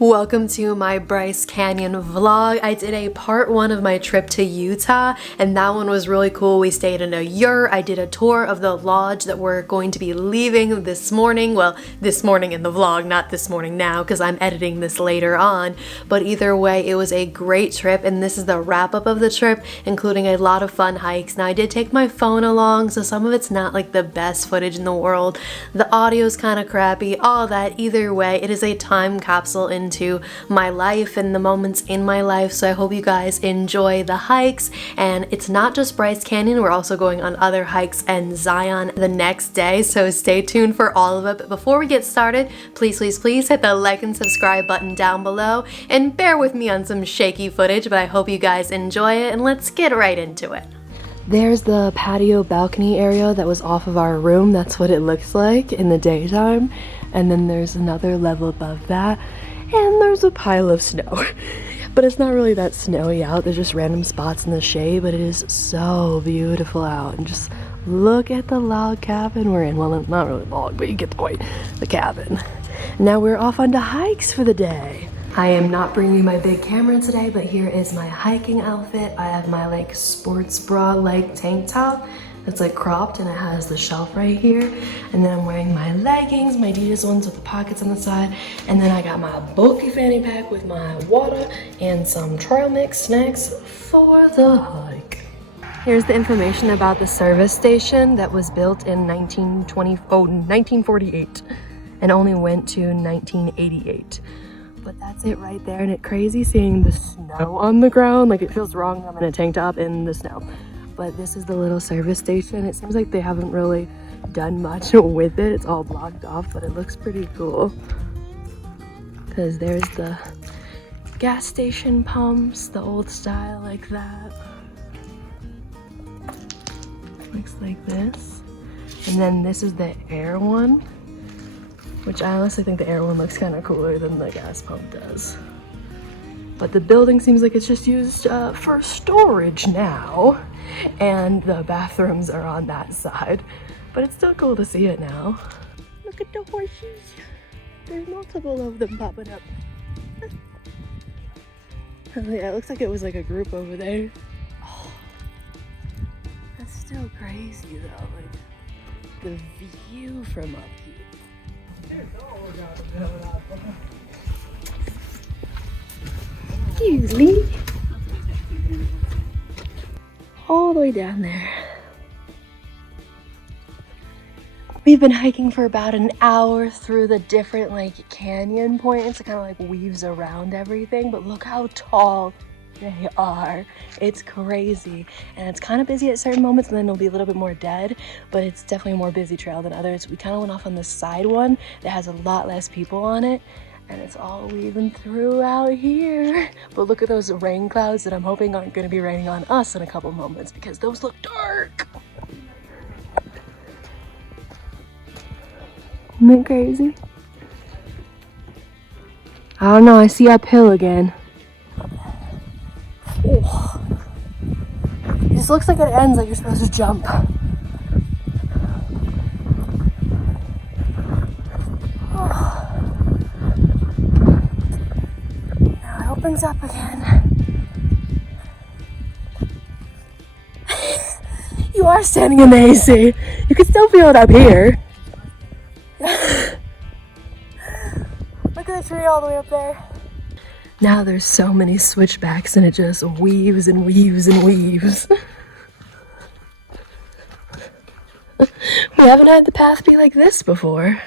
Welcome to my Bryce Canyon vlog. I did a part 1 of my trip to Utah and that one was really cool. We stayed in a yurt. I did a tour of the lodge that we're going to be leaving this morning. Well, this morning in the vlog, not this morning now because I'm editing this later on. But either way, it was a great trip and this is the wrap up of the trip, including a lot of fun hikes. Now I did take my phone along, so some of it's not like the best footage in the world. The audio is kind of crappy, all that. Either way, it is a time capsule into my life and the moments in my life, so I hope you guys enjoy the hikes. And it's not just Bryce Canyon, we're also going on other hikes and Zion the next day, so stay tuned for all of it. But before we get started, please hit the like and subscribe button down below and bear with me on some shaky footage, but I hope you guys enjoy it and let's get right into it. There's the patio balcony area that was off of our room. That's what it looks like in the daytime. And then there's another level above that. And there's a pile of snow. But it's not really that snowy out. There's just random spots in the shade, but it is so beautiful out. And just look at the log cabin we're in. Well, not really log, but you get the point. The cabin. Now we're off onto hikes for the day. I am not bringing my big camera today, but here is my hiking outfit. I have my like sports bra like tank top. It's like cropped and it has the shelf right here. And then I'm wearing my leggings, my Adidas ones with the pockets on the side. And then I got my bulky fanny pack with my water and some trail mix snacks for the hike. Here's the information about the service station that was built in 1948 and only went to 1988. But that's it right there, and it's crazy seeing the snow on the ground. Like, it feels wrong. I'm in a tank top in the snow. But this is the little service station. It seems like they haven't really done much with it. It's all blocked off, but it looks pretty cool. Because there's the gas station pumps, the old style like that. Looks like this. And then this is the air one, which I honestly think the air one looks kind of cooler than the gas pump does. But the building seems like it's just used for storage now. And the bathrooms are on that side. But it's still cool to see it now. Look at the horses. There's multiple of them popping up. Oh, yeah, it looks like it was like a group over there. Oh, that's still crazy though. Like the view from up here. Excuse me. All the way down there. We've been hiking for about an hour through the different like canyon points. It kind of like weaves around everything, but look how tall they are. It's crazy. And it's kind of busy at certain moments and then it'll be a little bit more dead, but it's definitely a more busy trail than others. We kind of went off on the side one that has a lot less people on it. And it's all weaving through out here. But look at those rain clouds that I'm hoping aren't going to be raining on us in a couple moments because those look dark. Isn't that crazy? I don't know, I see uphill again. Oh. This looks like it ends like you're supposed to jump. Opens up again. You are standing in the AC. You can still feel it up here. Look at the tree all the way up there. Now there's so many switchbacks and it just weaves and weaves and weaves. We haven't had the path be like this before.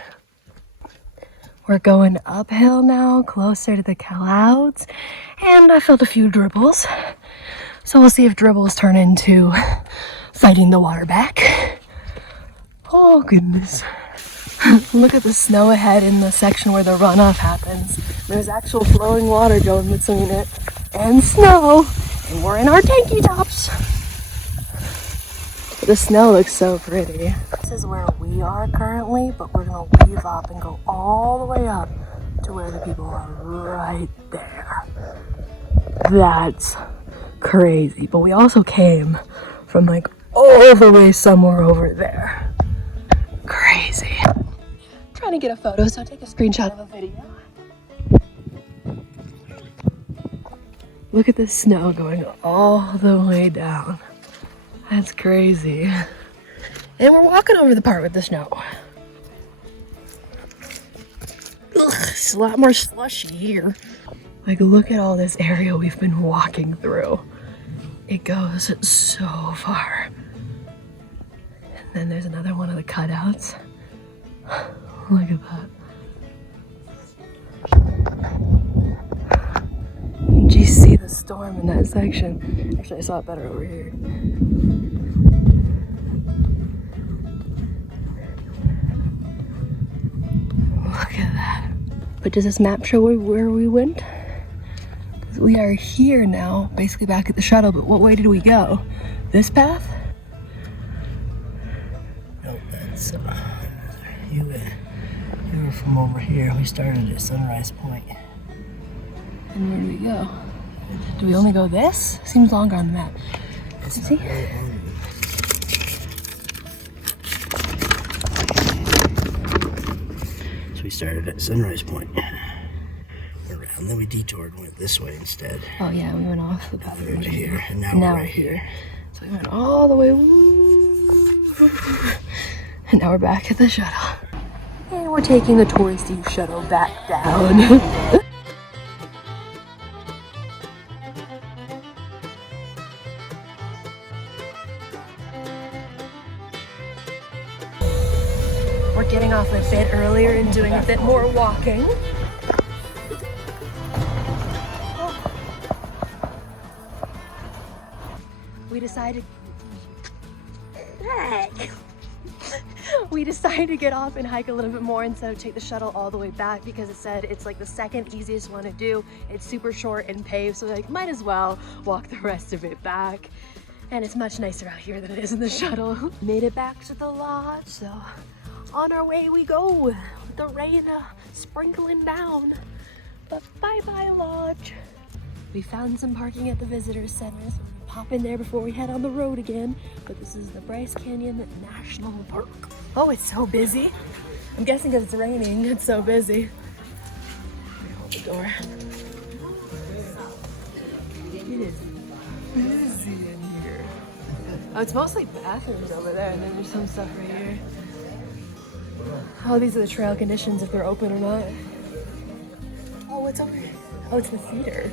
We're going uphill now, closer to the clouds, and I felt a few dribbles. So we'll see if dribbles turn into fighting the water back. Oh goodness. Look at the snow ahead in the section where the runoff happens. There's actual flowing water going between it and snow, and we're in our tanky tops. The snow looks so pretty. This is where we are currently, but we're gonna weave up and go all the way up to where the people are right there. That's crazy. But we also came from like all the way somewhere over there. Crazy. Trying to get a photo, so I'll take a screenshot of a video. Look at the snow going all the way down. That's crazy. And we're walking over the part with the snow. Ugh, it's a lot more slushy here. Like, look at all this area we've been walking through. It goes so far. And then there's another one of the cutouts. Look at that. You can just see the storm in that section. Actually, I saw it better over here. Look at that. But does this map show where we went? We are here now, basically back at the shuttle, but what way did we go? This path? Nope, that's you were from over here. We started at Sunrise Point. And where do we go? Do we only go this? Seems longer on the map. See? So we started at Sunrise Point. Around, then we detoured and went this way instead. Oh yeah, we went off the path Right here, and now we're right here. So we went all the way, and now we're back at the shuttle. And we're taking the touristy shuttle back down. We're getting off a bit earlier and doing a bit more walking. We decided to get off and hike a little bit more instead of take the shuttle all the way back, because it said it's like the second easiest one to do. It's super short and paved, so like might as well walk the rest of it back. And it's much nicer out here than it is in the shuttle. Made it back to the lodge, so on our way we go with the rain sprinkling down. But bye-bye lodge. We found some parking at the visitor center, so we're gonna pop in there before we head on the road again. But this is the Bryce Canyon National Park. Oh, it's so busy. I'm guessing because it's raining, it's so busy. Let me hold the door. It is busy in here. Oh, it's mostly bathrooms over there, and then there's some stuff right here. Oh, these are the trail conditions, if they're open or not. Oh, what's over here? Oh, it's the theater.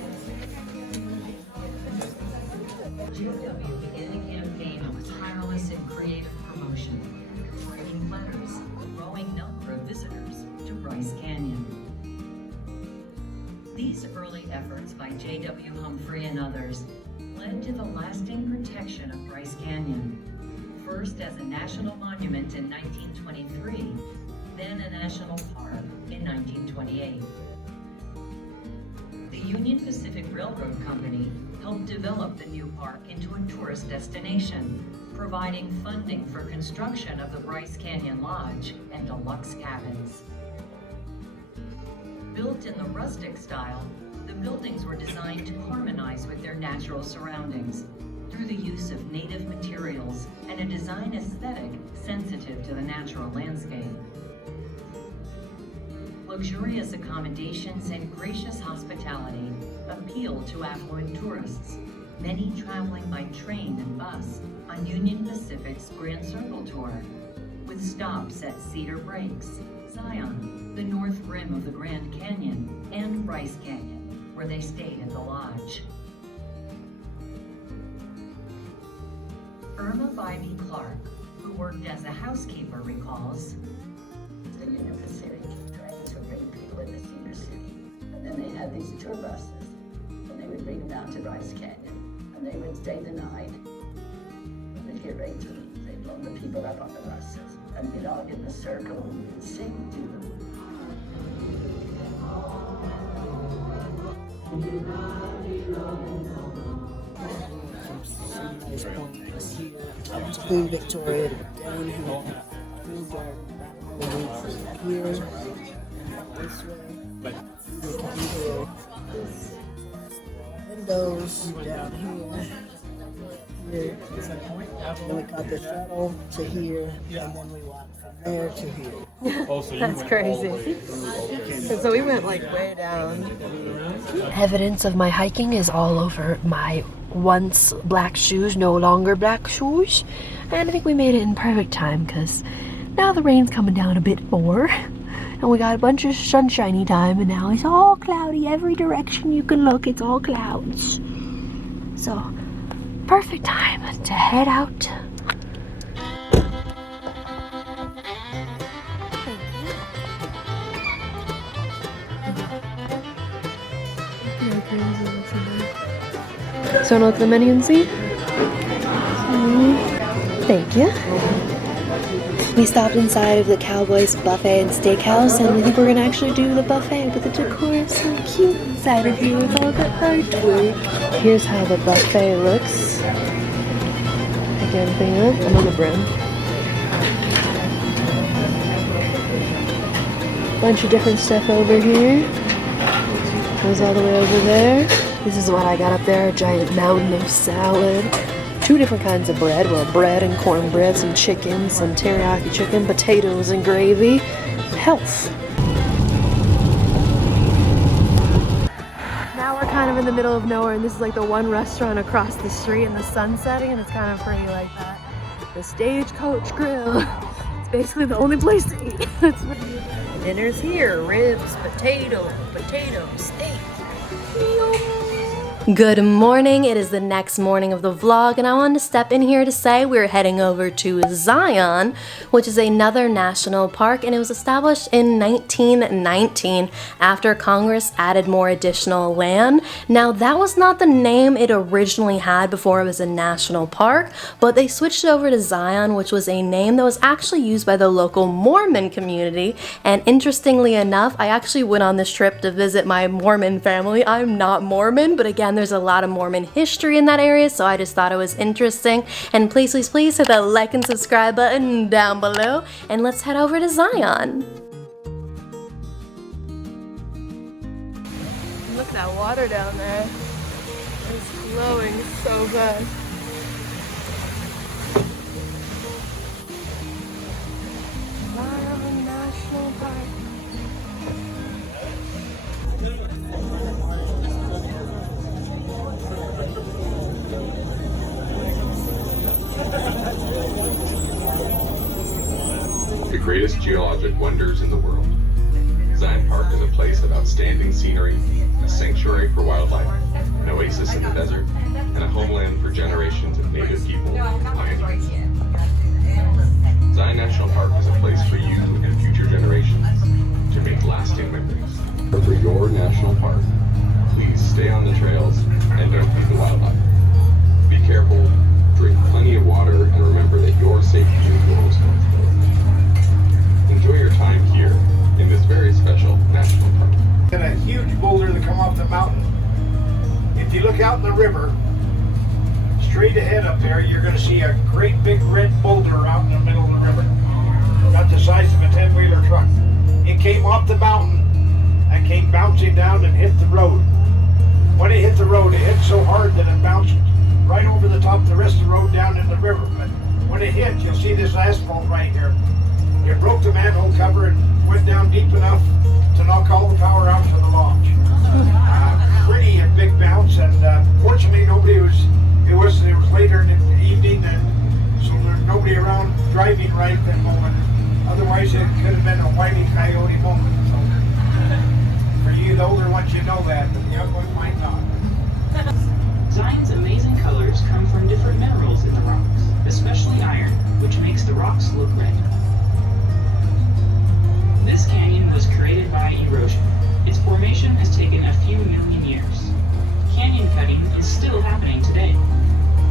JW began a campaign of tireless and creative promotion, bringing letters, a growing number of visitors to Bryce Canyon. These early efforts by J.W. Humphrey and others led to the lasting protection of Bryce Canyon, first as a national monument in 1923, then a national park in 1928. The Union Pacific Railroad Company helped develop the new park into a tourist destination, providing funding for construction of the Bryce Canyon Lodge and deluxe cabins. Built in the rustic style, the buildings were designed to harmonize with their natural surroundings through the use of native materials and a design aesthetic sensitive to the natural landscape. Luxurious accommodations and gracious hospitality appeal to affluent tourists, many traveling by train and bus on Union Pacific's Grand Circle Tour, with stops at Cedar Breaks, Zion, the north rim of the Grand Canyon, and Bryce Canyon, where they stayed at the lodge. Irma Bybee Clark, who worked as a housekeeper, recalls, the Union Pacific train to bring people into Cedar City. And then they had these tour buses, and they would bring them out to Bryce Canyon, and they would stay the night. And they'd get ready to leave. They'd load the people up on the buses, and we'd all get in a circle and sing to them. Queen Victoria downhill, Queen Dark, here, and this way. We can hear windows down here. Here. Then we caught the shuttle to here, and then we walked from there to here. Oh, so you That's went all the crazy. way through, okay. So we went like way down. Evidence of my hiking is all over my once black shoes, no longer black shoes. And I think we made it in perfect time because now the rain's coming down a bit more. And we got a bunch of sunshiny time, and now it's all cloudy. Every direction you can look, it's all clouds. So, perfect time to head out. So, want to look at the menu and see? Thank you. We stopped inside of the Cowboys Buffet and Steakhouse, and I think we're gonna actually do the buffet, but the decor is so cute inside of here with all the artwork. Here's how the buffet looks. Pick everything up. I'm on the brim. Bunch of different stuff over here. Goes all the way over there. This is what I got up there, a giant mountain of salad. 2 different kinds of bread. Well, bread and cornbread, some chicken, some teriyaki chicken, potatoes and gravy. Health. Now we're kind of in the middle of nowhere, and this is like the one restaurant across the street, and the sun's setting, and it's kind of pretty like that. The Stagecoach Grill. It's basically the only place to eat. Dinner's here. Ribs, potato, steak. Good morning. It is the next morning of the vlog, and I wanted to step in here to say we're heading over to Zion, which is another national park, and it was established in 1919 after Congress added more additional land. Now, that was not the name it originally had before it was a national park, but they switched it over to Zion, which was a name that was actually used by the local Mormon community. And interestingly enough, I actually went on this trip to visit my Mormon family. I'm not Mormon, but again, there's a lot of Mormon history in that area, so I just thought it was interesting. And please hit that like and subscribe button down below, and let's head over to Zion. Look at that water down there. It's flowing so fast. Zion National Park. The greatest geologic wonders in the world. Zion Park is a place of outstanding scenery, a sanctuary for wildlife, an oasis in the desert, and a homeland for generations of native people and pioneers. Zion National Park is a place for you and future generations to make lasting memories. But for your national park, please stay on the trails and don't feed the wildlife. Be careful, drink plenty of water, and remember that your safety is your responsibility. Enjoy your time here in this very special national park. And a huge boulder that come off the mountain. If you look out in the river, straight ahead up there, you're going to see a great big red boulder out in the middle of the river. About the size of a 10-wheeler truck. It came off the mountain and came bouncing down and hit the road. When it hit the road, it hit so hard that it bounced right over the top of the rest of the road down in the river. But when it hit, you'll see this asphalt right here. It broke the manhole cover and went down deep enough to knock all the power out to the launch. Pretty big bounce, and fortunately nobody was. It was later in the evening, and so there was nobody around driving right at that moment. Otherwise, it could have been a Wile E. Coyote moment. So for you, the older ones, you know that, but the young ones might not. Zion's amazing colors come from different minerals in the rocks, especially iron, which makes the rocks look red. This canyon was created by erosion. Its formation has taken a few million years. Canyon cutting is still happening today.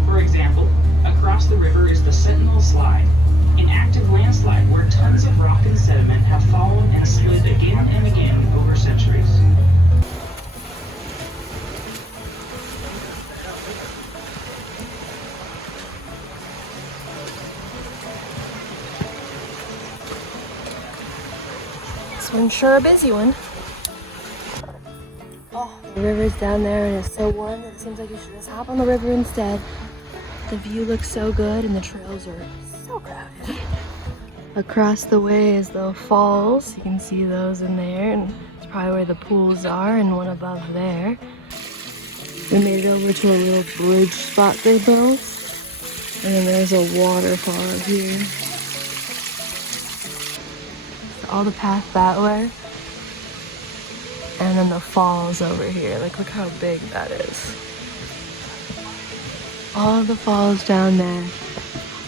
For example, across the river is the Sentinel Slide, an active landslide where tons of rock and sediment have fallen and slid again and again over centuries. This one's sure a busy one. Oh, the river's down there and it's so warm that it seems like you should just hop on the river instead. The view looks so good and the trails are so crowded. Across the way is the falls. You can see those in there, and it's probably where the pools are, and one above there. We made it over to a little bridge spot they built. And then there's a waterfall here. So all the path that way. And then the falls over here. Like, look how big that is. All the falls down there.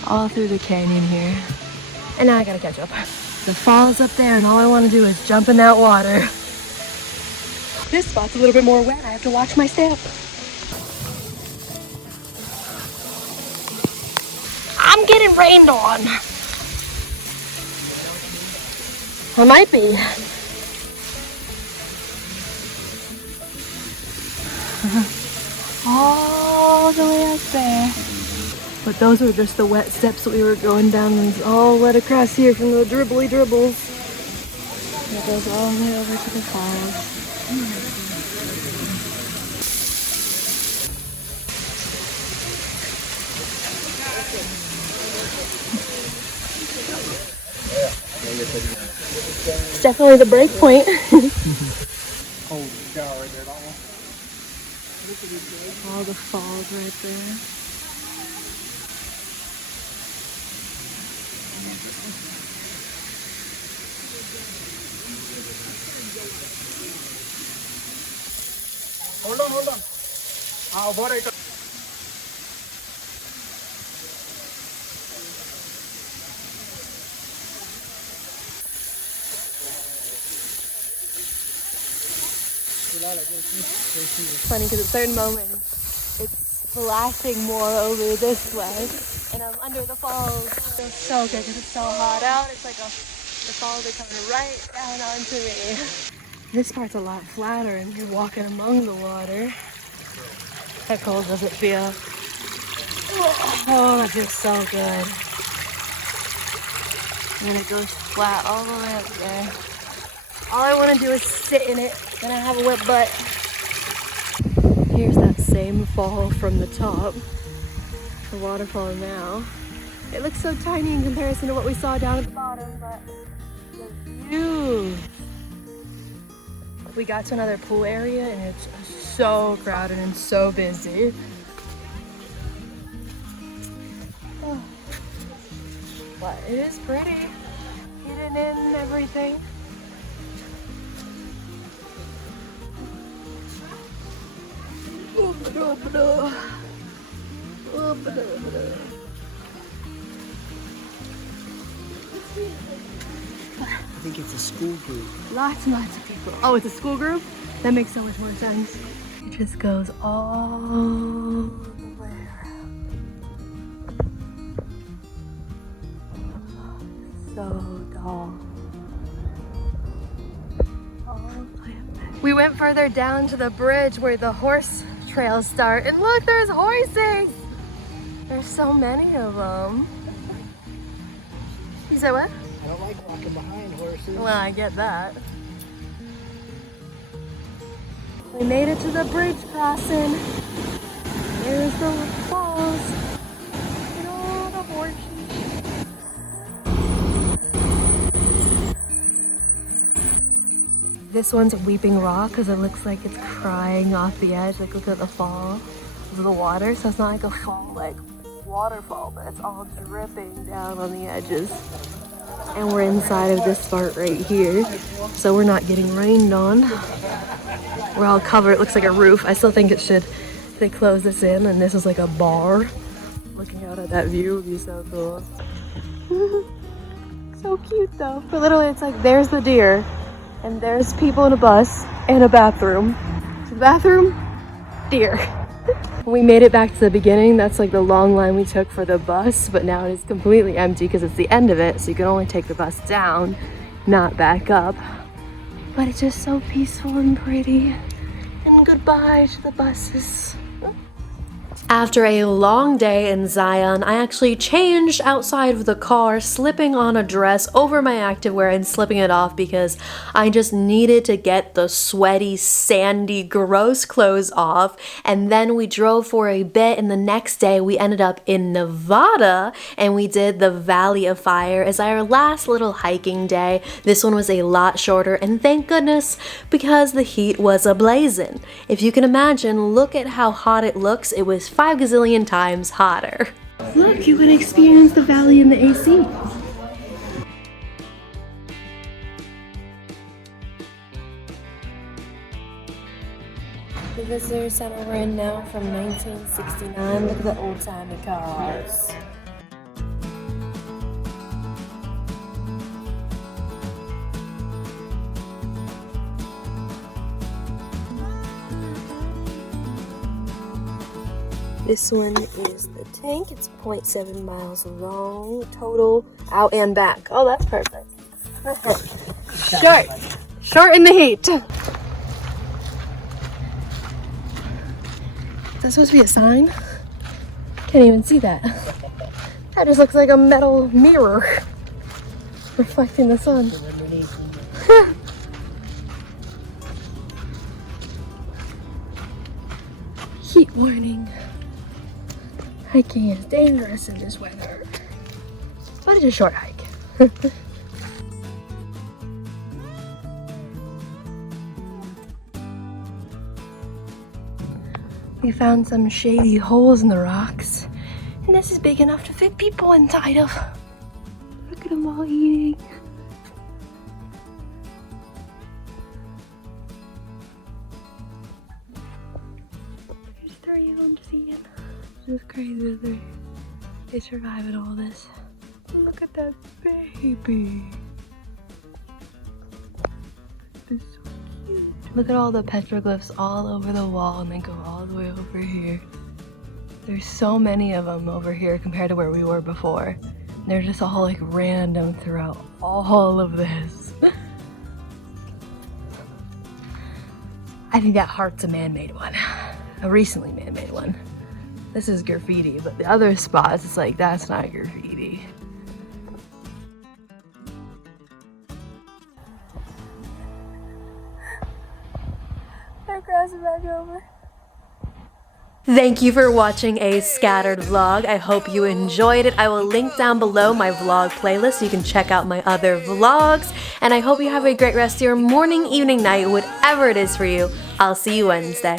All through the canyon here. And now I gotta catch up. The falls up there, and all I wanna do is jump in that water. This spot's a little bit more wet. I have to watch my step. I'm getting rained on. I might be. All the way up there. But those were just the wet steps that we were going down, and it's all wet across here from the dribbly dribbles. It goes all the way over to the falls. It's definitely the break point. Oh, God, right there, don't All the falls right there. Hold on. Over it. It's funny because at certain moments it's flashing more over this way, and I'm under the falls. It feels so good because it's so hot out. It's like the falls are coming right down onto me. This part's a lot flatter, and you're walking among the water. How cold does it feel? Oh, it feels so good. And then it goes flat all the way up there. All I want to do is sit in it, and I have a wet butt. Here's that same fall from the top, the waterfall now. It looks so tiny in comparison to what we saw down at the bottom, but the view. We got to another pool area, and it's so crowded and so busy. Oh. But it is pretty, hidden in everything. I think it's a school group. Lots and lots of people. Oh, it's a school group? That makes so much more sense. It just goes all the way around. So tall. All the way up there. We went further down to the bridge where the horse trails start, and look, there's horses! There's so many of them. You said what? I don't like walking behind horses. Well, I get that. We made it to the bridge crossing. There's the falls. And all the horses. This one's a weeping rock because it looks like it's crying off the edge. Like, look at the fall of the water. So it's not like a fall, like waterfall, but it's all dripping down on the edges. And we're inside of this part right here, so we're not getting rained on. We're all covered. It looks like a roof. I still think it should, they close this in, and this is like a bar. Looking out at that view would be so cool. So cute though. But literally it's like, there's the deer, and there's people in a bus, and a bathroom. So bathroom, deer. We made it back to the beginning. That's like the long line we took for the bus, but now it is completely empty because it's the end of it, so you can only take the bus down, not back up. But it's just so peaceful and pretty. And goodbye to the buses. After a long day in Zion, I actually changed outside of the car, slipping on a dress over my activewear and slipping it off because I just needed to get the sweaty, sandy, gross clothes off. And then we drove for a bit, and the next day we ended up in Nevada and we did the Valley of Fire as our last little hiking day. This one was a lot shorter, and thank goodness, because the heat was a-blazing. If you can imagine, look at how hot it looks. It was 5 gazillion times hotter. Look, you can experience the valley in the AC. The visitor center we're in now from 1969. Look at the old-timey cars. This one is the tank. It's 0.7 miles long total, out and back. Oh, that's perfect. Perfect. Short in the heat. Is that supposed to be a sign? Can't even see that. That just looks like a metal mirror reflecting the sun. Heat warning. Hiking is dangerous in this weather, but it's a short hike. We found some shady holes in the rocks, and this is big enough to fit people inside of. Look at them all eating. There's 3 of them just eating. It's crazy that they survive in all this. Look at that baby. It's so cute. Look at all the petroglyphs all over the wall, and they go all the way over here. There's so many of them over here compared to where we were before. They're just all like random throughout all of this. I think that heart's a man-made one. A recently man-made one. This is graffiti, but the other spots, it's like, that's not graffiti. They're crossing back over. Thank you for watching a scattered vlog. I hope you enjoyed it. I will link down below my vlog playlist so you can check out my other vlogs. And I hope you have a great rest of your morning, evening, night, whatever it is for you. I'll see you Wednesday.